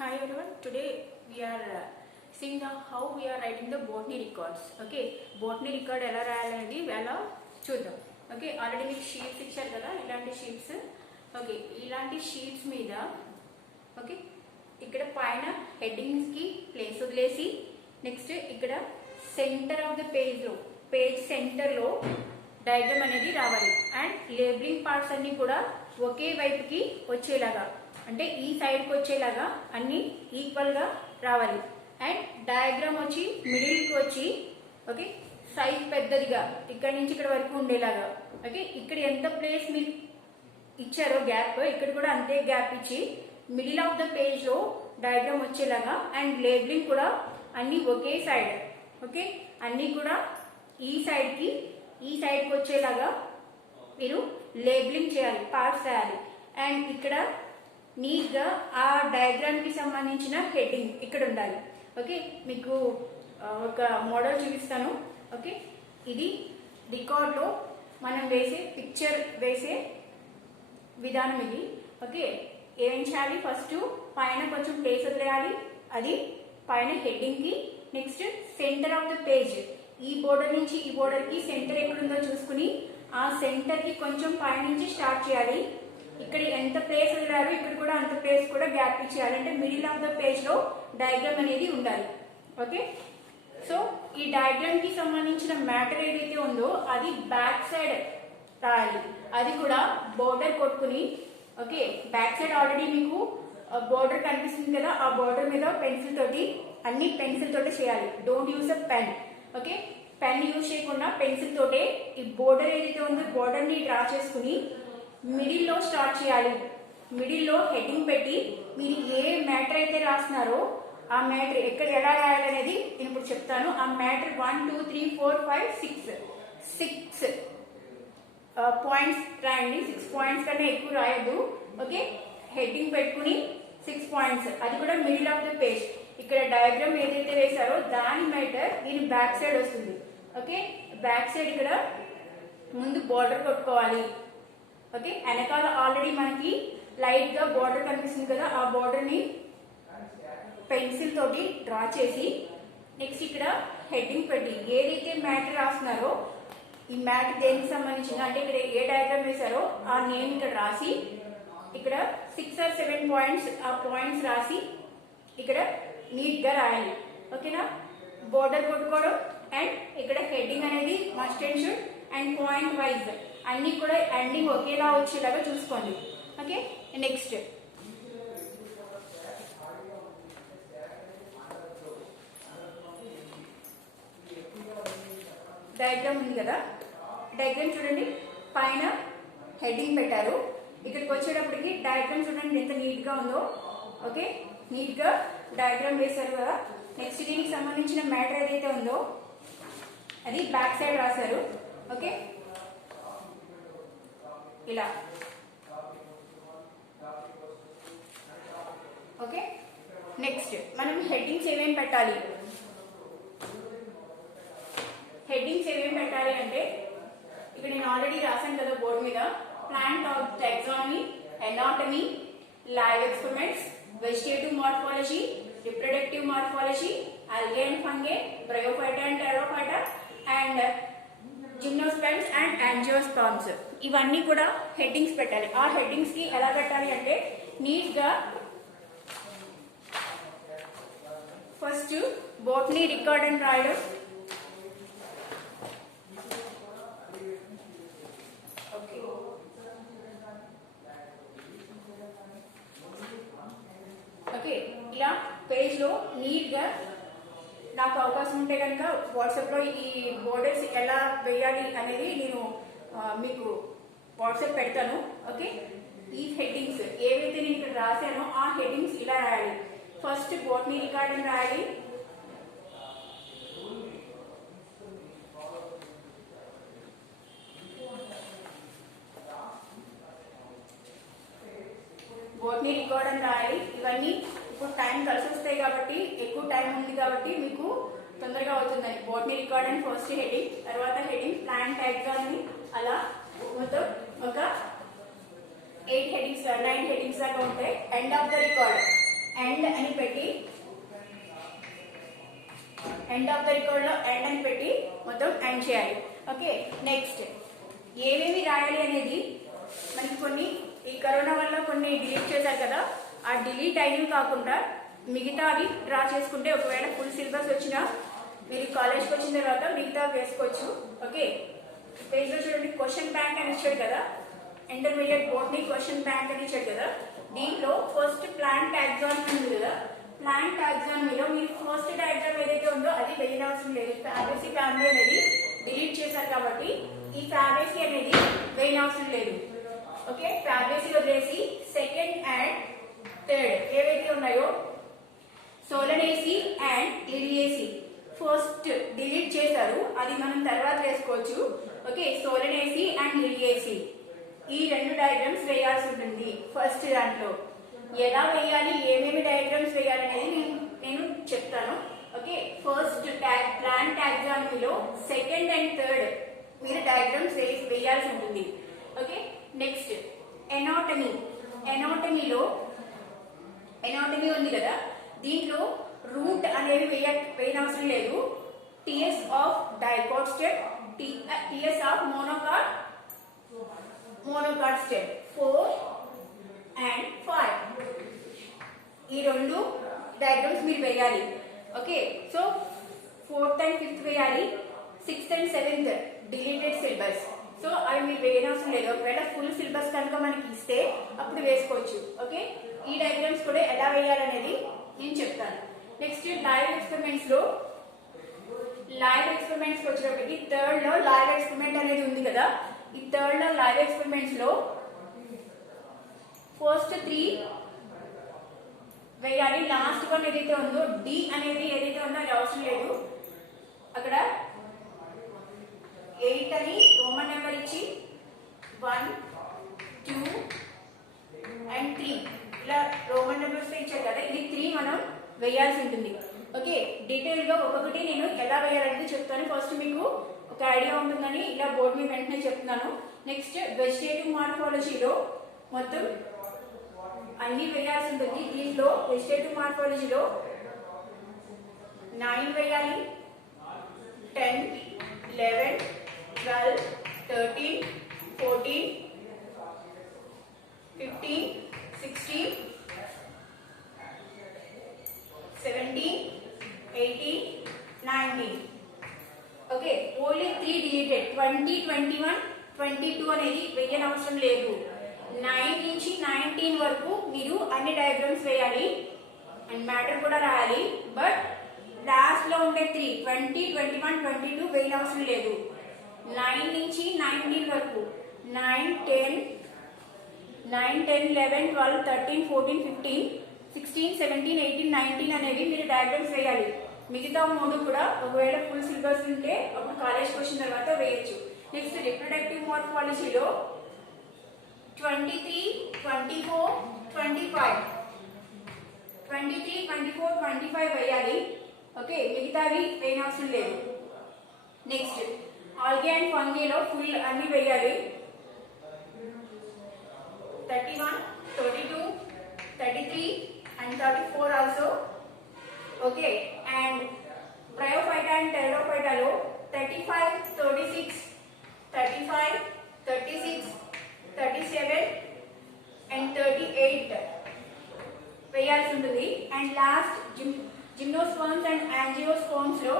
Hi everyone. Today we are seeing how we are writing the botany records. Okay, botany record ఎలా రాయాలనేది ఎలా చూద్దాం. Okay, already మీకు sheets ఇచ్చారు కదా, ఇలాంటి షీట్స్. ఓకే, ఇలాంటి షీట్స్ మీద ఓకే ఇక్కడ పైన హెడ్డింగ్స్ కి ప్లేస్ వదిలేసి నెక్స్ట్ ఇక్కడ centre of the page centre లో డయాగ్రామ్ అనేది రావాలి. అండ్ లేబులింగ్ పార్ట్స్ అన్ని కూడా ఒకే వైపుకి వచ్చేలాగా, అంటే ఈ సైడ్కి వచ్చేలాగా అన్ని ఈక్వల్ గా రావాలి. అండ్ డయాగ్రామ్ వచ్చి మిడిల్కి వచ్చి ఓకే సైజ్ పెద్దదిగా ఇక్కడ నుంచి ఇక్కడ వరకు ఉండేలాగా. ఓకే, ఇక్కడ ఎంత ప్లేస్ మీరు ఇచ్చారో గ్యాప్, ఇక్కడ కూడా అంతే గ్యాప్ ఇచ్చి మిడిల్ ఆఫ్ ద పేజ్ లో డయాగ్రామ్ వచ్చేలాగా. అండ్ లేబులింగ్ కూడా అన్ని ఒకే సైడ్, ఓకే అన్ని కూడా ఈ సైడ్కి వచ్చేలాగా మీరు లేబులింగ్ చేయాలి, పార్ట్స్ చేయాలి. అండ్ ఇక్కడ నీట్ గా ఆ డయాగ్రామ్ కి సంబంధించిన హెడ్డింగ్ ఇక్కడ ఉండాలి. ఓకే, మీకు ఒక మోడల్ చూపిస్తాను. ఓకే, ఇది రికార్డ్ లో మనం పిక్చర్ వేసే విధానం ఇది. ఓకే, ఏం చేయాలి, ఫస్ట్ పైన కొంచెం ప్లేస్ వదిలేయాలి, అది పైన హెడ్డింగ్ కి. Next centre of the page, ఈ బోర్డర్ నుంచి ఈ బోర్డర్ కి సెంటర్ ఎక్కడుందో చూసుకుని ఆ సెంటర్ కి కొంచెం పైనుంచి స్టార్ట్ చేయాలి. ఇక్కడ ఎంత ప్లేస్ వదిలారో ఇక్కడ కూడా అంత ప్లేస్ కూడా గ్యాప్ ఇచ్చేయాలి, అంటే మిడిల్ ఆఫ్ ద పేజ్ లో డయాగ్రామ్ అనేది ఉండాలి. ఓకే, సో ఈ డయాగ్రామ్ కి సంబంధించిన మ్యాటర్ ఏదైతే ఉందో అది బ్యాక్ సైడ్ రాయాలి, అది కూడా బోర్డర్ కొట్టుకుని. ఓకే, బ్యాక్ సైడ్ ఆల్రెడీ మీకు బోర్డర్ కనిపిస్తుంది కదా, ఆ బోర్డర్ మీద పెన్సిల్ తోటి అన్ని పెన్సిల్ తోటి చేయాలి. Don't use a pen. Okay, pen use చేయకుండా పెన్సిల్ తోటే ఈ బోర్డర్ ఏదైతే ఉందో బోర్డర్ ని డ్రా చేసుకుని మిడిల్ లో స్టార్ట్ చేయాలి. మిడిల్ లో హెడ్డింగ్ పెట్టి మీరు ఏ మ్యాటర్ అయితే రాస్తున్నారో ఆ మ్యాటర్ ఎక్కడ ఎలా రాయాలనేది నేను ఇప్పుడు చెప్తాను. ఆ మ్యాటర్ 1 2 3 4 5 6 పాయింట్స్ రాయండి. 6 పాయింట్స్ కన్నా ఎక్కువ రాయద్దు. ఓకే, హెడ్డింగ్ పెట్టుకుని 6 పాయింట్స్, అది కూడా మిడిల్ ఆఫ్ ద పేజ్. ఇక్కడ డయాగ్రామ్ ఏదైతే వేశారో దాని మ్యాటర్ దీని బ్యాక్ సైడ్ వస్తుంది. ఓకే, బ్యాక్ సైడ్ ఇక్కడ ముందు బోర్డర్ కొట్టుకోవాలి. ఓకే, వెనకాల ఆల్రెడీ మనకి లైట్ గా బోర్డర్ కనిపిస్తుంది కదా, ఆ బోర్డర్ ని పెన్సిల్ తోటి డ్రా చేసి నెక్స్ట్ ఇక్కడ హెడ్డింగ్ పెట్టి ఏదైతే మ్యాటర్ రాస్తున్నారో ఈ మ్యాటర్ దేనికి సంబంధించింది, అంటే ఇక్కడ ఏ డయాగ్రామ్ వేశారో ఆ నేమ్ ఇక్కడ రాసి ఇక్కడ 6 or 7 పాయింట్స్, ఆ పాయింట్స్ రాసి ఇక్కడ నీట్ గా రాయాలి. ఓకేనా, బోర్డర్ కొట్టుకోవడం అండ్ ఇక్కడ హెడ్డింగ్ అనేది must and should and point wise అన్ని కూడా ఎండింగ్ ఒకేలా వచ్చేలాగా చూసుకోండి. ఓకే, నెక్స్ట్ డయాగ్రామ్ ఉంది కదా, డయాగ్రామ్ చూడండి, పైన హెడ్డింగ్ పెట్టారు, ఇక్కడికి వచ్చేటప్పటికి డయాగ్రామ్ చూడండి ఎంత నీట్ గా ఉందో. ఓకే, నీట్ గా డయాగ్రామ్ వేశారు కదా. నెక్స్ట్ దీనికి సంబంధించిన మ్యాటర్ ఏదైతే ఉందో అది బ్యాక్ సైడ్ రాశారు. ఓకే, ఇలా. ఓకే, నెక్స్ట్ మనం హెడ్డింగ్స్ ఏమేమి పెట్టాలి, అంటే ఇక్కడ నేను ఆల్రెడీ రాశాను కదా బోర్డు మీద, plant of taxonomy, anatomy, live experiments, vegetative morphology, reproductive morphology, algae and fungi, bryophyta and pterophyta, and gymnosperms and angiosperms, ఇవన్నీ కూడా హెడ్డింగ్స్ పెట్టాలి. ఆ హెడ్డింగ్స్ కి ఎలా పెట్టాలి అంటే నీట్ గా ఫస్ట్ బోటనీ రికార్డ్ అని రాయడం. ఓకే, ఇలా పేజ్ లో నీట్ గా నాకు అవకాశం ఉంటే కనుక వాట్సాప్ లో ఈ బోర్డర్స్ ఎలా వేయాలి అనేది నేను మీకు వాట్సాప్ పెడతాను. ఓకే, ఈ హెడ్డింగ్స్ ఏవైతే నేను ఇక్కడ రాశానో ఆ హెడ్డింగ్స్ ఇలా రాయాలి. ఫస్ట్ బోటనీ రికార్డ్ అని రాయాలి. బోటనీ రికార్డ్ అని రాయాలి. ఇవన్నీ ఇప్పుడు టైం కలిసి వస్తాయి కాబట్టి, ఎక్కువ టైం ఉంది కాబట్టి మీకు తొందరగా అవుతుందని బోటనీ రికార్డ్ అని ఫస్ట్ హెడ్డింగ్, తర్వాత హెడ్డింగ్ ప్లాంట్ టాక్సానమీ, అలా మొత్తం ఒక 8 హెడ్డింగ్స్ 9 హెడ్డింగ్స్ దాకా ఉంటాయి. End of the record, end అని పెట్టి ఎండ్ ఆఫ్ ద రికార్డ్ లో ఎండ్ అని పెట్టి మొత్తం ఎండ్ చేయాలి. ఓకే, నెక్స్ట్ ఏమేమి రాయాలి అనేది మనకి కొన్ని ఈ కరోనా వల్ల కొన్ని డిలీట్ చేశారు కదా, ఆ డిలీట్ అయినవి కాకుండా మిగతావి డ్రా చేసుకుంటే ఒకవేళ ఫుల్ సిలబస్ వచ్చినా మీరు కాలేజ్కి వచ్చిన తర్వాత మిగతా వేసుకోవచ్చు. ఓకే, పేజ్లో చూడండి, క్వశ్చన్ బ్యాంక్ అని ఇచ్చాడు కదా, ఇంటర్మీడియట్ బోటనీ క్వశ్చన్ బ్యాంక్ అని ఇచ్చాడు కదా. దీంట్లో ఫస్ట్ ప్లాంట్ టాక్సానమీ ఉంది కదా, ప్లాంట్ టాక్సానమీలో మీరు ఫస్ట్ డయాగ్రామ్ ఏదైతే ఉందో అది వేయనవసరం లేదు. ఫ్యాబేసీ ఫ్యామిలీ అనేది డిలీట్ చేశారు కాబట్టి ఈ ఫ్యాబేసీ అనేది వేయనవసరం లేదు. ఓకే, ఫ్యాబేసీ వదిలేసి సెకండ్ అండ్ థర్డ్ ఏవైతే ఉన్నాయో సోలనేసి అండ్ లిలియేసి ఫస్ట్ డిలీట్ చేశారు, అది మనం తర్వాత వేసుకోవచ్చు. ఓకే, సోలనేసి అండ్ లిలియేసి ఈ రెండు డయాగ్రామ్స్ వేయాల్సి ఉంటుంది. ఫస్ట్ దాంట్లో ఎలా వేయాలి, ఏమేమి డయాగ్రామ్స్ వేయాలి అనేది నేను చెప్తాను. ఓకే, ఫస్ట్ ప్లాంట్ టాక్సానమీలో సెకండ్ అండ్ థర్డ్ మీరు డయాగ్రామ్స్ వేయాల్సి ఉంటుంది. Okay, next anatomy. ఎనాటమీలో ఎనాటమీ ఉంది కదా, దీంట్లో రూట్ అనేవి వేయనవసరం లేదు. TS of dicot stem, TS of monocot stem 4 and 5 ఈ రెండు డయాగ్రామ్స్ మీరు వేయాలి. Okay, so 4th and 5th వేయాలి, 6th and 7th deleted syllabus. So అవి మీరు వేయనవసరం లేదు. ఒకవేళ ఫుల్ సిలబస్ కనుక మనకి ఇస్తే అప్పుడు వేసుకోవచ్చు. ఓకే, ఈ డయాగ్రామ్స్ కూడా ఎలా వేయాలనేది నేను చెప్తాను. నెక్స్ట్ లైవ్ ఎక్స్పెరిమెంట్స్ లో వచ్చేటప్పటికి థర్డ్ లో లైవ్ ఎక్స్పెరిమెంట్ అనేది ఉంది కదా, ఈ థర్డ్ లో లైవ్ ఎక్స్పెరిమెంట్స్ లో ఫస్ట్ 3 వేయాలి. లాస్ట్ వన్ ఏదైతే ఉందో డి అనేది ఏదైతే ఉందో అది అవసరం లేదు. అక్కడ 8 అని రోమన్ నెంబర్ ఇచ్చి 1 2 and 3 ఇలా రోమన్ నెంబర్స్ ఇచ్చారు కదా, ఇది 3 మనం వేయాల్సి ఉంటుంది. ఓకే, డీటెయిల్ గా ఒక్కొక్కటి నేను ఎలా వేయాలనేది చెప్తాను. ఫస్ట్ మీకు ఒక ఐడియా ఉంటుందని ఇలా బోర్డు మీద వెంటనే చెప్తున్నాను. నెక్స్ట్ వెజిటేటివ్ మార్ఫాలజీలో మొత్తం అన్ని వేయాల్సి ఉంటుంది. దీంట్లో వెజిటేటివ్ మార్ఫాలజీలో 9 వేయాలి, 10 11 12 13 14 15 16 17 18 19. Okay, only 3 deleted. 20 21 22 అనేది వేయనవసరం లేదు. 9 నుంచి 19 వరకు మీరు అన్ని డయాగ్రామ్స్ వేయాలి అండ్ మ్యాటర్ కూడా రాయాలి. బట్ లాస్ట్ లో ఉండే 3 20 21 22 వేయనవసరం లేదు. 9 నుంచి 19 వరకు 9 10 11 12 13 14 15 16 17 18 19 అనేవి మీరు డయాగ్రామ్స్ వేయాలి. మిగతా 3 కూడా ఒకవేళ ఫుల్ సిలబస్ ఉంటే అప్పుడు కాలేజ్కి వచ్చిన తర్వాత వేయచ్చు. నెక్స్ట్ రిప్రొడక్టివ్ మార్ఫాలజీలో 23 24 25 23 24 25 వేయాలి. ఓకే, మిగతావి వేయనవసరం లేదు. నెక్స్ట్ ఆల్గే అండ్ ఫంగీలో ఫుల్ అన్ని వేయాలి. 31 32 33 and 34 also. Okay, and bryophyta and pteridophyta lo 35 36 35 36 37 and 38 వేయాల్సి ఉంటుంది. And last gymnosperms and angiosperms లో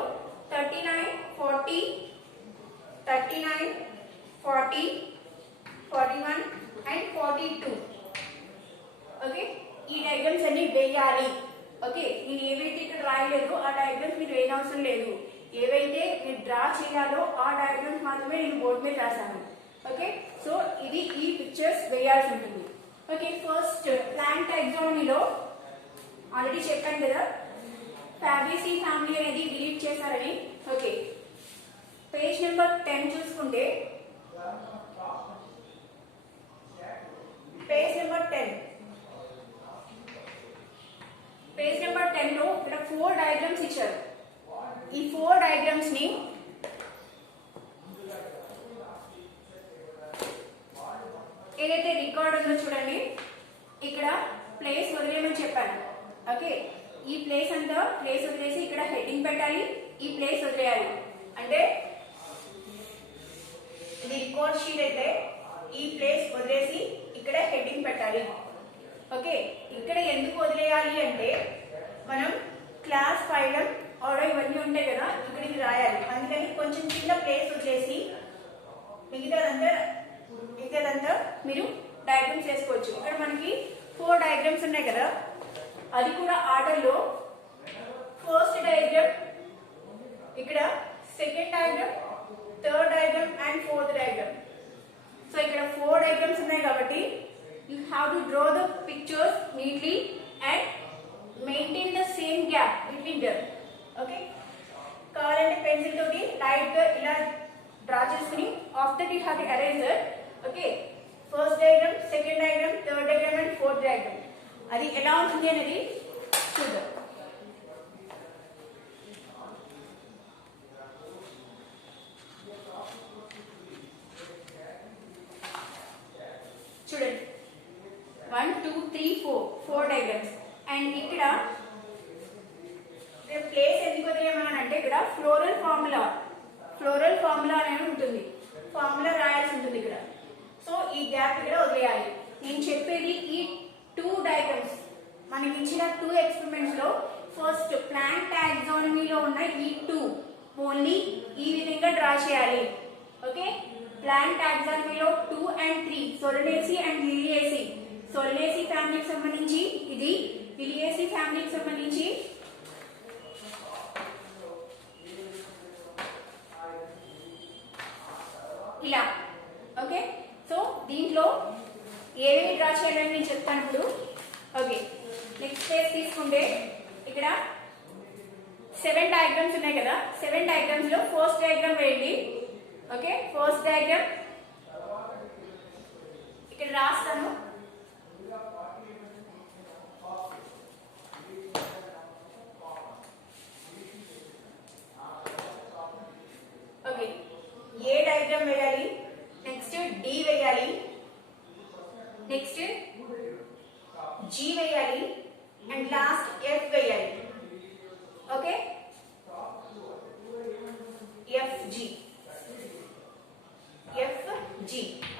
39 40 39 40 41 and 42. ఓకే, ఈ డయాగ్రామ్స్ అన్ని వేయాలి. ఓకే, నేను ఏవైతే ఇక్కడ రాయలేదు ఆ డయాగ్రామ్స్ మీరు వేయనవసరం లేదు. ఏవైతే మీరు డ్రా చేయాలో ఆ డయాగ్రామ్స్ మాత్రమే నేను బోర్డు మీద రాశాను. ఓకే, సో ఇది ఈ పిక్చర్స్ వేయాల్సి ఉంటుంది. ఓకే, ఫస్ట్ ప్లాంట్ టాక్సానమీలో ఆల్రెడీ చెప్పాను కదా, ఫ్యాబేసీ ఫ్యామిలీ అనేది డిలీట్ చేశారని. ఓకే, పేజ్ నెంబర్ 10 చూసుకుంటే పేజ్ నెంబర్ 10 లో ఇక్కడ 4 డయాగ్రామ్స్ ఇచ్చారు. ఈ 4 డయాగ్రామ్స్ ని ఏదైతే రికార్డ్ ఉందో చూడండి, ఇక్కడ ప్లేస్ వదిలేమని చెప్పాను. ఓకే, ఈ ప్లేస్ అంతా ప్లేస్ వదిలేసి ఇక్కడ హెడ్డింగ్ పెట్టాలి, ఈ ప్లేస్ వదిలేయాలి. అంటే ఇది రికార్డ్ షీట్ అయితే ఈ ప్లేస్ వదిలేసి ఇక్కడ హెడ్డింగ్ పెట్టాలి. ఓకే, ఇక్కడ ఎందుకు వదిలేయాలి అంటే మనం క్లాస్ ఫైలం ఆర్డర్ ఇవన్నీ ఉంటాయి కదా, ఇక్కడ ఇది రాయాలి. అందుకని కొంచెం చిన్న ప్లేస్ వదిలేసి మిగతాదంతా మీరు డయాగ్రామ్స్ చేసుకోవచ్చు. ఇక్కడ మనకి 4 డయాగ్రామ్స్ ఉన్నాయి కదా, అది కూడా ఆర్డర్లో ఫస్ట్ డయాగ్రామ్, ఇక్కడ second diagram, third diagram and fourth diagram. So ఇక్కడ 4 డయాగ్రామ్స్ ఉన్నాయి కాబట్టి you have to draw the pictures neatly and maintain the same gap between them. Okay, కావాలంటే పెన్సిల్ తోటి లైట్ గా ఇలా డ్రా చేసుకుని after you have to eraser. Okay, first diagram, second diagram, third diagram and fourth diagram అది ఎలా ఉంటుంది అనేది చూద్దాం. చూడండి, 1 2 3 4 డయాగ్రామ్స్. అండ్ ఇక్కడ ప్లేస్ ఎందుకు వదిలేమని అంటే ఇక్కడ ఫ్లోరల్ ఫార్ములా అనేది ఉంటుంది, ఫార్ములా రాయాల్సి ఉంటుంది ఇక్కడ. సో ఈ గ్యాప్ ఇక్కడ వదిలేయాలి. నేను చెప్పేది ఈ 2 డయాగ్రామ్స్ మనకి ఇచ్చిన 2 ఎక్స్పెరిమెంట్స్ లో ఫస్ట్ ప్లాంట్ టాక్సానమీలో ఉన్న ఈ 2 ఓన్లీ ఈ విధంగా డ్రా చేయాలి. ఓకే, ప్లాంట్ టాక్సానమీలో 2 and 3 Solanaceae and Liliaceae. Solanaceae ఫ్యామిలీకి సంబంధించి ఇది, లిలియేసి ఫ్యామిలీకి సంబంధించి ఇలా. ఓకే, సో దీంట్లో ఏవేవి డ్రా చేయాలని నేను చెప్తాను ఇప్పుడు. ఓకే, నెక్స్ట్ పేజ్ తీసుకుంటే ఇక్కడ 7 డయాగ్రామ్స్ ఉన్నాయి కదా, 7 డయాగ్రామ్స్ లో ఫస్ట్ డయాగ్రామ్ వేయండి. ఓకే, ఫస్ట్ డయాగ్రామ్ ఇక్కడ రాస్తాను. ఓకే, ఏ డయాగ్రామ్ వేయాలి, నెక్స్ట్ డి వేయాలి, నెక్స్ట్ జీ వేయాలి అండ్ లాస్ట్ ఎఫ్ వేయాలి. Okay, F G.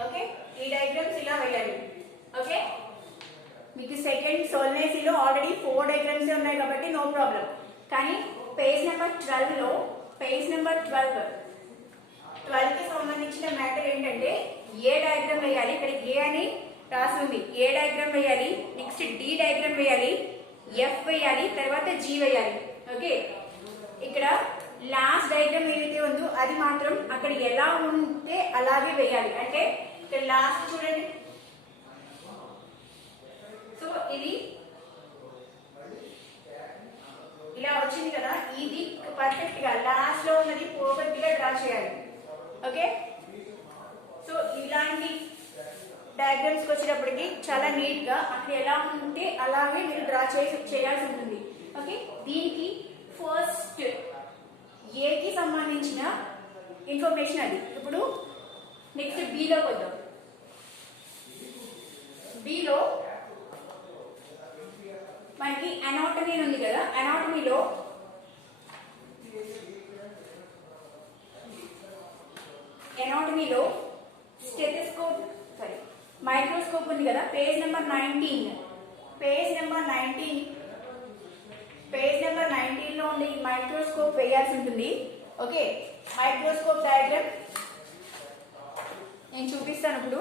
ఓకే, ఈ డయాగ్రామ్స్ ఇలా వేయాలి. ఓకే, మీకు సెకండ్ సోలనేసిలో ఆల్రెడీ 4 డయాగ్రామ్స్ ఉన్నాయి కాబట్టి నో ప్రాబ్లం. కానీ పేజ్ నెంబర్ 12 కి సంబంధించిన మ్యాటర్ ఏంటంటే ఏ డయాగ్రామ్ వేయాలి, ఇక్కడ ఏ అని రాసి ఉంది, ఏ డయాగ్రామ్ వేయాలి, నెక్స్ట్ డి డయాగ్రామ్ వేయాలి, ఎఫ్ వేయాలి, తర్వాత జీ వేయాలి. ఓకే, ఇక్కడ లాస్ట్ డయాగ్రామ్ ఏదైతే ఉందో అది మాత్రం అక్కడ ఎలా ఉంటే అలాగే వేయాలి. అంటే ఇక్కడ లాస్ట్ చూడండి, సో ఇది ఇలా వచ్చింది కదా, ఇది పర్ఫెక్ట్ గా లాస్ట్ లో ఉన్నది పర్ఫెక్ట్ గా డ్రా చేయాలి. ఓకే, సో ఇలాంటి డయాగ్రామ్స్ వచ్చేటప్పటికి చాలా నీట్ గా అక్కడ ఎలా ఉంటే అలాగే మీరు డ్రా చేయాల్సి ఉంటుంది. ఓకే, దీనికి ఫస్ట్ ఏకి సంబంధించిన ఇన్ఫర్మేషన్ అది. ఇప్పుడు నెక్స్ట్ బిలోకి వద్దాం. బిలో మనకి అనాటమీ ఉంది కదా, అనాటమీలో స్టెథోస్కోప్ మైక్రోస్కోప్ ఉంది కదా, పేజ్ నెంబర్ 19 లో ఉండే ఈ మైక్రోస్కోప్ వేయాల్సి ఉంటుంది. ఓకే, మైక్రోస్కోప్ డయాగ్రామ్ నేను చూపిస్తాను ఇప్పుడు.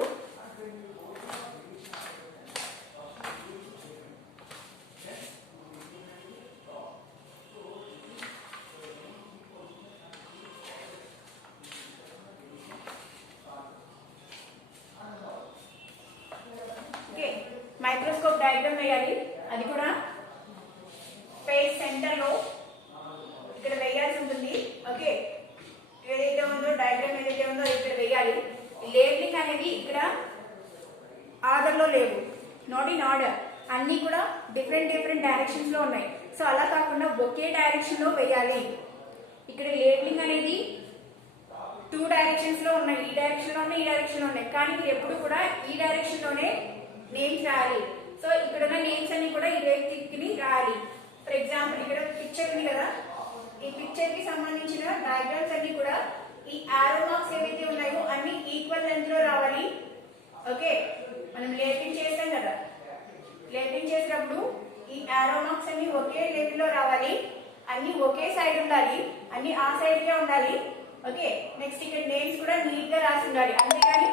మైక్రోస్కోప్ డయాగ్రామ్ వేయాలి, అది కూడా పేజ్ సెంటర్ లో ఇక్కడ వేయాల్సి ఉంటుంది. ఓకే, ఏదైతే ఉందో డయాగ్రామ్ ఏదైతే ఉందో ఇక్కడ వేయాలి. లేబులింగ్ అనేది ఇక్కడ ఆర్డర్ లో లేవు, నాట్ ఇన్ ఆర్డర్, అన్ని కూడా డిఫరెంట్ డైరెక్షన్స్ లో ఉన్నాయి. సో అలా కాకుండా ఒకే డైరెక్షన్ లో వేయాలి. ఇక్కడ లేబులింగ్ అనేది 2 డైరెక్షన్స్ లో ఉన్నాయి, ఈ డైరెక్షన్ లో ఉన్నాయి, ఈ డైరెక్షన్ లో ఉన్నాయి. కానీ మీరు ఎప్పుడు కూడా ఈ డైరెక్షన్ లోనే నేమ్స్ రాయాలి. సో ఇక్కడ ఇక్కడ ఉన్న నేమ్స్ అన్ని కూడా ఈ రైట్ క్లిక్ ని రాయాలి. ఫర్ ఎగ్జాంపుల్ ఇక్కడ పిక్చర్ ఉంది కదా, ఈ పిక్చర్ కి సంబంధించిన డయాగ్రామ్స్ అన్ని కూడా ఈ ఆరో మార్క్స్ ఏవైతే ఉన్నాయో అన్ని ఈక్వల్ లెంత్ లో రావాలి. ఓకే, మనం లేబులింగ్ చేస్తాం కదా, లేబులింగ్ చేసినప్పుడు ఈ ఆరో మార్క్స్ అన్ని ఒకే లెవెల్ లో రావాలి, అన్ని ఒకే సైడ్ ఉండాలి, అన్ని ఆ సైడ్ కే ఉండాలి. ఓకే, నెక్స్ట్ ఇక్కడ నేమ్స్ కూడా నీట్ గా రాసి ఉండాలి, అంతేగాని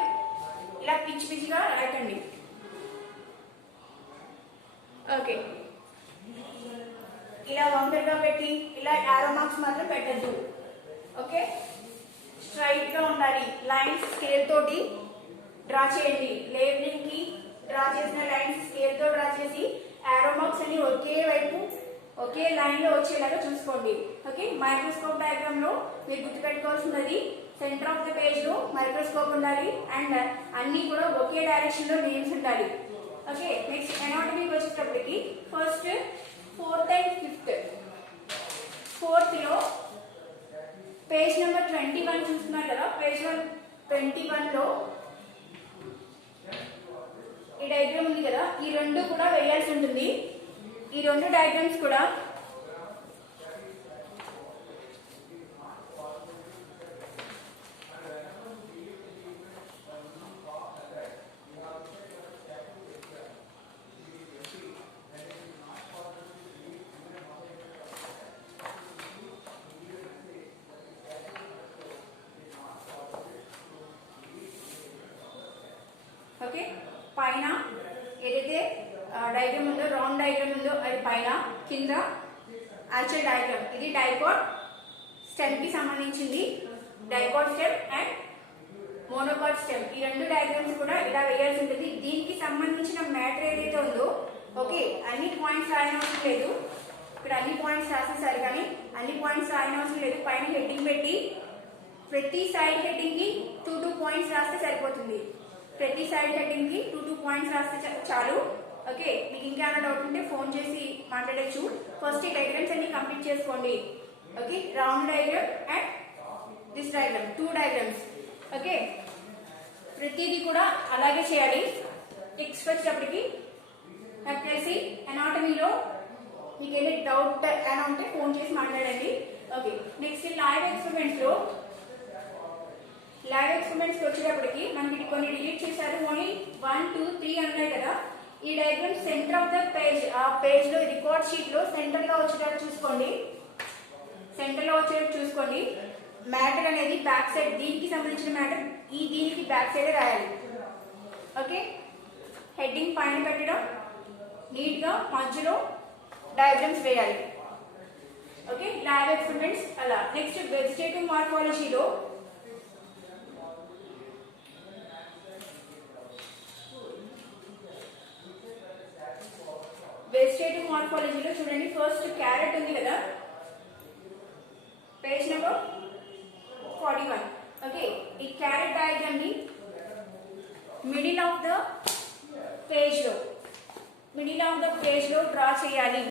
ఇలా పిచ్చి పిచ్చిగా రాయకండి. ఓకే, ఇలా వంకరగా పెట్టి ఇలా ఆరో మార్క్స్ మాత్రం పెట్టద్దు. ఓకే, స్ట్రైట్ గా ఉండాలి. లైన్స్ స్కేల్ తోటి డ్రా చేయండి. లేబులింగ్ కి డ్రా చేసిన లైన్స్ స్కేల్ తో డ్రా చేసి ఆరో మార్క్స్ అన్ని ఒకే వైపు ఒకే లైన్ లో వచ్చేలాగా చూసుకోండి. ఓకే, మైక్రోస్కోప్ డయాగ్రామ్ లో మీరు గుర్తుపెట్టుకోవాల్సినది సెంటర్ ఆఫ్ ద పేజ్ లో మైక్రోస్కోప్ ఉండాలి అండ్ అన్ని కూడా ఒకే డైరెక్షన్ లో నేమ్స్ ఉండాలి. ఓకే, నెక్స్ట్ ఎనాటమీకి వచ్చేటప్పటికి first 4th and 5th. 4th లో పేజ్ నెంబర్ 21 చూస్తున్నారు కదా, పేజ్ 21 లో ఈ డయాగ్రామ్ ఉంది కదా, ఈ రెండు కూడా వేయాల్సి ఉంటుంది. ఈ రెండు డయాగ్రామ్స్ కూడా ఓకే, పైన ఏదైతే డయాగ్రామ్ ఉందో, రౌండ్ డయాగ్రామ్ ఉందో అది పైన, కింద యాక్చువల్ డయాగ్రామ్. ఇది డైకాట్ స్టెమ్ కి సంబంధించింది. Dicot stem and monocot stem, ఈ రెండు డయాగ్రామ్స్ కూడా ఇలా వేయాల్సి ఉంటుంది. దీనికి సంబంధించిన మ్యాటర్ ఏదైతే ఉందో, ఓకే, అన్ని పాయింట్స్ రాయనవసరం లేదు. ఇక్కడ అన్ని పాయింట్స్ రాసేసారు, కానీ అన్ని పాయింట్స్ రాయనవసరం లేదు. పైన హెడ్డింగ్ పెట్టి ప్రతి సైడ్ హెడ్డింగ్ కి 2 పాయింట్స్ రాస్తే సరిపోతుంది. ప్రతి సైడ్ హెడ్డింగ్ కి 2 పాయింట్స్ రాస్తే చాలు. ఓకే, మీకు ఇంకా ఏమైనా డౌట్ ఉంటే ఫోన్ చేసి మాట్లాడచ్చు. ఫస్ట్ ఈ డయాగ్రామ్స్ అన్ని కంప్లీట్ చేసుకోండి. Okay, round diagram and this diagram, 2 diagrams. Okay, ప్రతిదీ కూడా అలాగే చేయాలి. నెక్స్ట్ వచ్చేటప్పటికి నాకు తెలిసి ఎనాటమీలో మీకు ఏదైనా డౌట్ ఏమైనా ఉంటే ఫోన్ చేసి మాట్లాడండి. ఓకే, నెక్స్ట్ లైవ్ ఎక్స్పెరిమెంట్స్ లో వచ్చేటప్పటికి మనకి కొన్ని డిలీట్ చేశారు. ఓన్లీ 1, 2, 3 ఉన్నాయి కదా. ఈ diagram centre of the page, ఆ పేజ్ లో రికార్డ్ షీట్ లో సెంటర్ లో వచ్చేటట్టు చూసుకోండి. సెంటర్ లో వచ్చేటట్టు చూసుకోండి. మ్యాటర్ అనేది బ్యాక్ సైడ్, దీనికి సంబంధించిన మ్యాటర్ దీనికి బ్యాక్ సైడ్ రాయాలి. ఓకే, హెడ్డింగ్ పైన పెట్టడం, నీట్ గా మధ్యలో డయాగ్రామ్స్ వేయాలి. ఓకే, ల్యాబ్ ఎక్స్పెరిమెంట్స్ అలా. నెక్స్ట్ వెజిటేటివ్ మార్ఫాలజీలో చూడండి, ఫస్ట్ క్యారెట్ ఉంది కదా, పేజ్ నెంబర్ 41. ఓకే, ఈ క్యారెట్ డయాగ్రామ్ ని మిడిల్ ఆఫ్ ద పేజ్ లో డ్రా చేయాలి.